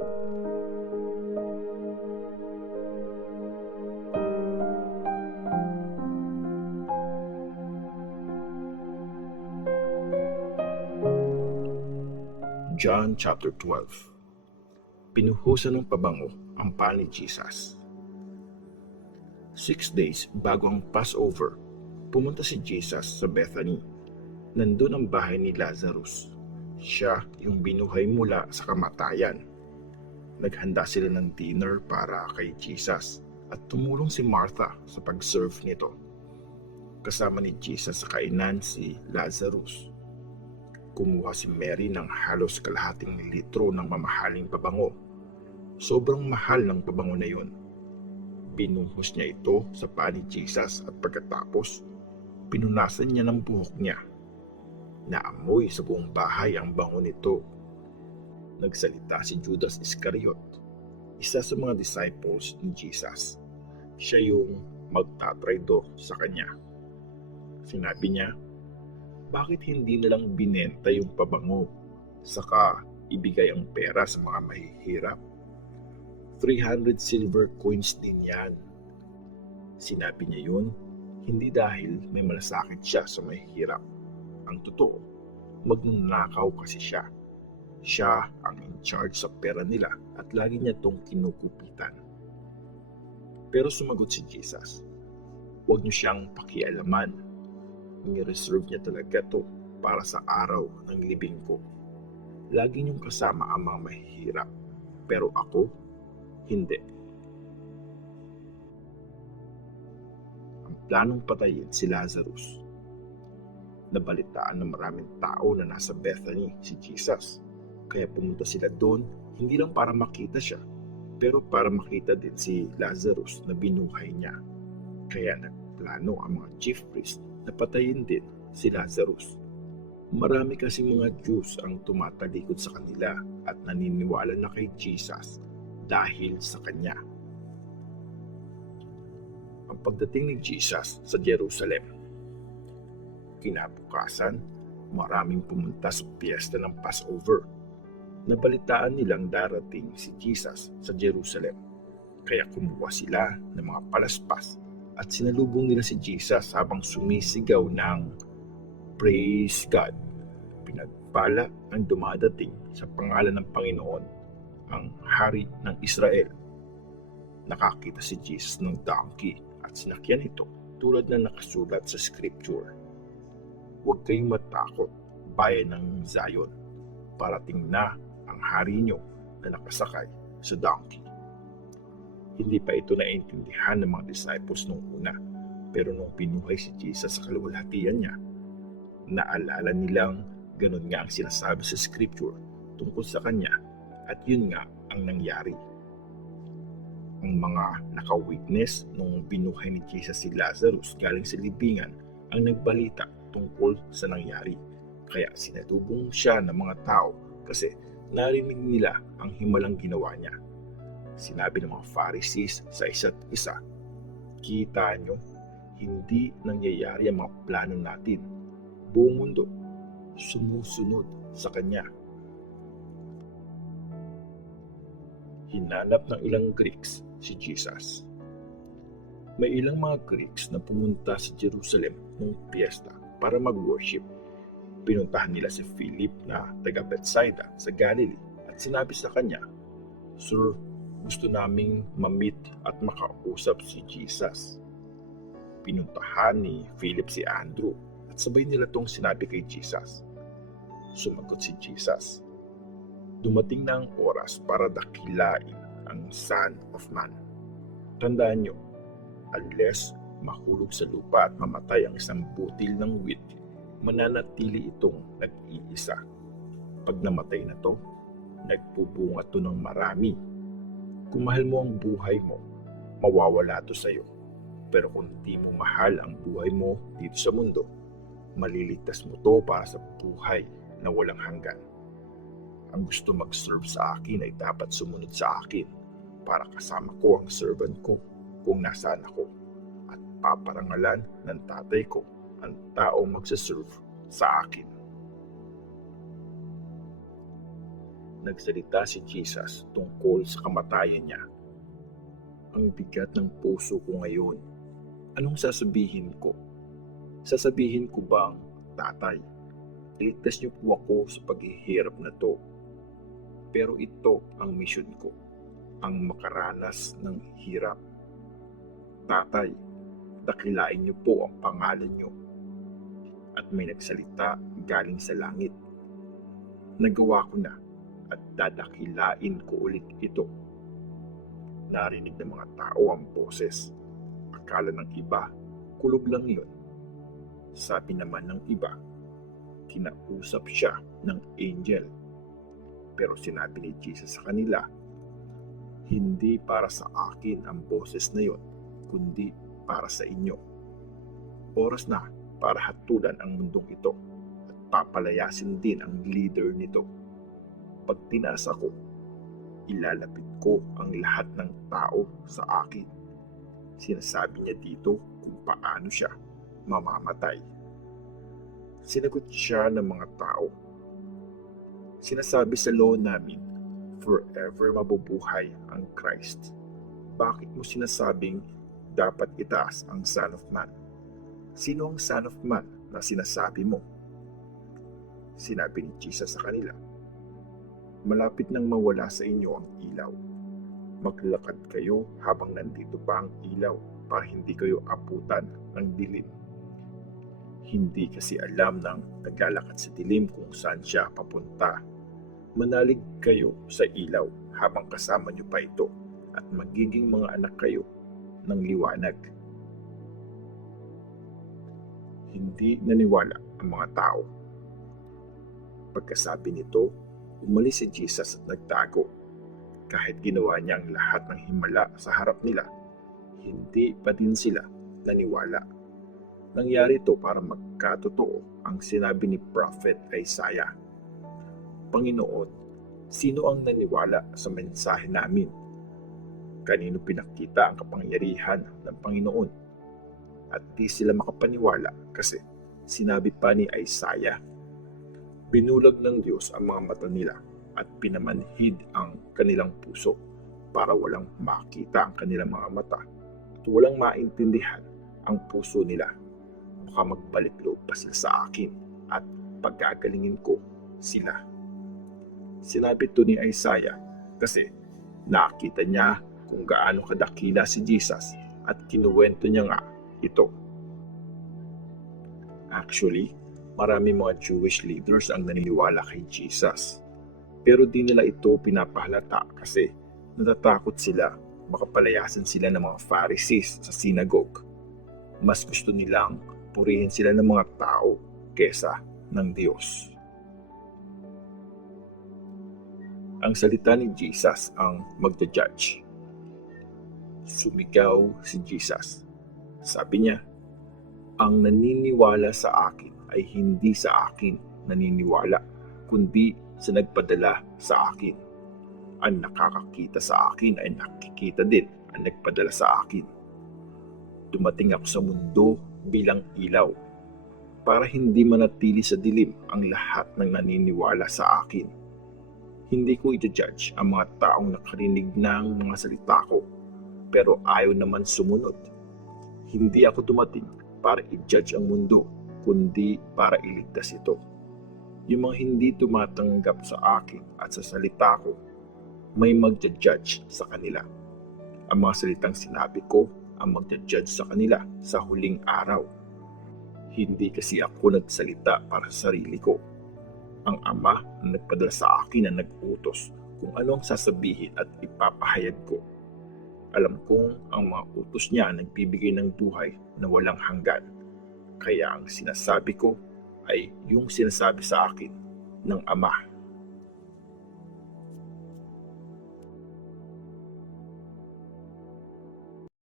John chapter 12. Pinuhusan ng pabango ang paa ni Jesus. 6 days bago ang Passover, pumunta si Jesus sa Bethany. Nandun ang bahay ni Lazarus. Siya yung binuhay mula sa kamatayan. Naghanda sila ng dinner para kay Jesus at tumulong si Martha sa pag-serve nito. Kasama ni Jesus sa kainan si Lazarus. Kumuha si Mary ng halos kalahating litro ng mamahaling pabango. Sobrang mahal ng pabango na yun. Binuhos niya ito sa paa ni Jesus at pagkatapos, pinunasan niya ng buhok niya. Naamoy sa buong bahay ang bango nito. Nagsalita si Judas Iscariot, isa sa mga disciples ni Jesus. Siya yung magtatraidor sa kanya. Sinabi niya, bakit hindi nalang binenta yung pabango saka ibigay ang pera sa mga mahihirap? 300 silver coins din yan. Sinabi niya yun, hindi dahil may malasakit siya sa mahihirap. Ang totoo, magnanakaw kasi siya. Siya ang in charge sa pera nila at lagi niya tong kinukupitan. Pero sumagot si Jesus, huwag niyo siyang pakialaman. Ni-reserve niya talaga to para sa araw ng libing ko. Lagi niyong kasama ang mga mahihirap, pero ako, hindi. Ang planong patayin si Lazarus. Nabalitaan ng maraming tao na nasa Bethany si Jesus, kaya pumunta sila doon hindi lang para makita siya, pero para makita din si Lazarus na binuhay niya. Kaya nagplano ang mga chief priest na patayin din si Lazarus. Marami kasi mga Jews ang tumatalikod sa kanila at naniniwala na kay Jesus dahil sa kanya. Ang pagdating ni Jesus sa Jerusalem. Kinabukasan, maraming pumunta sa piyesta ng Passover. Nabalitaan nilang darating si Jesus sa Jerusalem, kaya kumuha sila ng mga palaspas at sinalubong nila si Jesus habang sumisigaw ng Praise God. Pinagpala ang dumadating sa pangalan ng Panginoon, ang Hari ng Israel. Nakakita si Jesus ng donkey at sinakyan ito tulad na nakasulat sa scripture. Huwag kayong matakot, bayan ng Zion. Parating na ang hari niyo na nakasakay sa donkey. Hindi pa ito naintindihan ng mga disciples nung una, pero nung binuhay si Jesus sa kaluwalhatian niya, naalala nilang ganun nga ang sinasabi sa scripture tungkol sa kanya at yun nga ang nangyari. Ang mga naka-witness nung binuhay ni Jesus si Lazarus galing sa libingan ang nagbalita tungkol sa nangyari, kaya sinalubong siya ng mga tao kasi narinig nila ang himalang ginawa niya. Sinabi ng mga Pharisees sa isa't isa, kita nyo, hindi nangyayari ang mga plano natin. Buong mundo, sumusunod sa kanya. Hinanap ng ilang Greeks si Jesus. May ilang mga Greeks na pumunta sa Jerusalem noong piyesta para mag-worship. Pinuntahan nila si Philip na taga Bethsaida sa Galilee at sinabi sa kanya, Sir, gusto naming ma-meet at makausap si Jesus. Pinuntahan ni Philip si Andrew at sabay nila tong sinabi kay Jesus. Sumagot si Jesus, dumating na ang oras para dakilain ang Son of Man. Tandaan nyo, unless mahulog sa lupa at mamatay ang isang butil ng wheat, mananatili itong nag-iisa. Pag namatay na to, nagpubunga to ng marami. Kung mahal mo ang buhay mo, mawawala to sa'yo. Pero kung di mo mahal ang buhay mo dito sa mundo, maliligtas mo to para sa buhay na walang hanggan. Ang gusto mag-serve sa akin ay dapat sumunod sa akin para kasama ko ang servant ko kung nasaan ako at paparangalan ng tatay ko ang taong magsaserve sa akin. Nagsalita si Jesus tungkol sa kamatayan niya. Ang bigat ng puso ko ngayon. Anong sasabihin ko? Sasabihin ko bang, Tatay, iligtas niyo po ako sa paghihirap na to. Pero ito ang misyon ko, ang makaranas ng hirap. Tatay, dakilain niyo po ang pangalan niyo. At may nagsalita galing sa langit. Nagawa ko na at dadakilain ko ulit ito. Narinig ng mga tao ang boses. Akala ng iba, kulog lang yun. Sabi naman ng iba, kinausap siya ng angel. Pero sinabi ni Jesus sa kanila, hindi para sa akin ang boses na yun, kundi para sa inyo. Oras na para hatulan ang mundong ito at papalayasin din ang leader nito. Pag tinaas ako, ilalapit ko ang lahat ng tao sa akin. Sinasabi niya dito kung paano siya mamamatay. Sinagot siya ng mga tao. Sinasabi sa law namin, forever mabubuhay ang Christ. Bakit mo sinasabing dapat itaas ang Son of Man? Sino ang Son of Man na sinasabi mo? Sinabi ni Jesus sa kanila, malapit nang mawala sa inyo ang ilaw. Maglakad kayo habang nandito pa ang ilaw para hindi kayo aputan ng dilim. Hindi kasi alam ng naglalakad sa dilim kung saan siya papunta. Manalig kayo sa ilaw habang kasama niyo pa ito at magiging mga anak kayo ng liwanag. Hindi naniwala ang mga tao. Pagkasabi nito, umalis si Jesus at nagtago. Kahit ginawa niya ang lahat ng himala sa harap nila, hindi pa din sila naniwala. Nangyari ito para magkatotoo ang sinabi ni Prophet Isaiah. Panginoon, sino ang naniwala sa mensahe namin? Kanino pinakita ang kapangyarihan ng Panginoon? At di sila makapaniwala kasi sinabi pa ni Isaiah, binulag ng Diyos ang mga mata nila at pinamanhid ang kanilang puso para walang makita ang kanilang mga mata at walang maintindihan ang puso nila. Baka magbalik loob pa sila sa akin at paggagalingin ko sila. Sinabi ito ni Isaiah kasi nakita niya kung gaano kadakila si Jesus at kinuwento niya nga ito. Actually, marami mga Jewish leaders ang naniniwala kay Jesus. Pero di nila ito pinapahalata kasi natatakot sila baka palayasin sila ng mga Pharisees sa synagogue. Mas gusto nilang purihin sila ng mga tao kesa ng Diyos. Ang salita ni Jesus ang magja-judge. Sumigaw si Jesus. Sabi niya, ang naniniwala sa akin ay hindi sa akin naniniwala, kundi sa nagpadala sa akin. Ang nakakakita sa akin ay nakikita din ang nagpadala sa akin. Dumating ako sa mundo bilang ilaw, para hindi manatili sa dilim ang lahat ng naniniwala sa akin. Hindi ko i-judge ang mga taong nakarinig ng mga salita ko, pero ayaw naman sumunod. Hindi ako dumating para i-judge ang mundo, kundi para iligtas ito. Yung mga hindi tumatanggap sa akin at sa salita ko, may magja-judge sa kanila. Ang mga salitang sinabi ko ang magja-judge sa kanila sa huling araw. Hindi kasi ako nagsalita para sa sarili ko. Ang Ama na nagpadala sa akin ang nag-utos kung ano ang sasabihin at ipapahayag ko. Alam kong ang mga utos niya ang nagbibigay ng buhay na walang hanggan. Kaya ang sinasabi ko ay yung sinasabi sa akin ng Ama.